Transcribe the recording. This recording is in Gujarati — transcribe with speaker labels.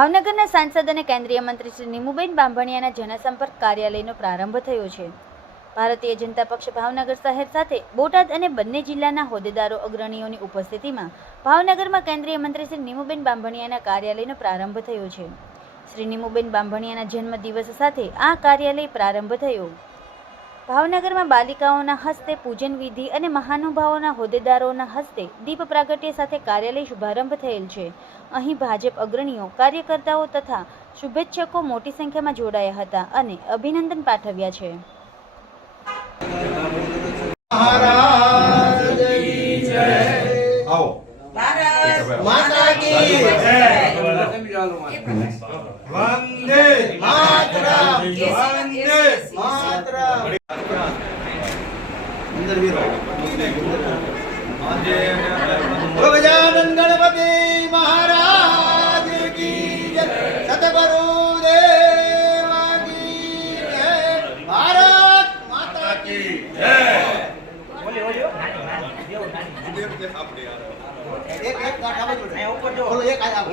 Speaker 1: ભાવનગરના સાંસદ અને કેન્દ્રીય મંત્રી શ્રી નીમુબેન બાંભણિયાના જનસંપર્ક કાર્યાલયનો પ્રારંભ થયો છે. ભારતીય જનતા પક્ષ ભાવનગર શહેર સાથે બોટાદ અને બંને જિલ્લાના હોદ્દેદારો અગ્રણીઓની ઉપસ્થિતિમાં ભાવનગરમાં કેન્દ્રીય મંત્રી શ્રી નીમુબેન બાંભણિયાના કાર્યાલયનો પ્રારંભ થયો છે. શ્રી નીમુબેન બાંભણિયાના જન્મ દિવસ સાથે આ કાર્યાલય પ્રારંભ થયો. ભાવનગરમાં બાલિકાઓના હસ્તે પૂજન વિધિ અને મહાનુભાવોના હોદ્દેદારોના હસ્તે દીપ પ્રાગટ્ય સાથે કાર્યાલય શુભારંભ થયેલ છે. અહીં ભાજપ અગ્રણીઓ કાર્યકર્તાઓ તથા શુભેચ્છકો મોટી સંખ્યામાં જોડાયા હતા અને અભિનંદન પાઠવ્યા છે.
Speaker 2: માતા
Speaker 3: વંદે
Speaker 2: માતરમ.
Speaker 3: વંદે
Speaker 2: બોલો ગજાનન ગણપતિ મહારાજ કી જય. સતગુરુ દેવા કી જય. ભારત માતા કી એક એક કાઠા બાજુ બોલો એક આ આવો.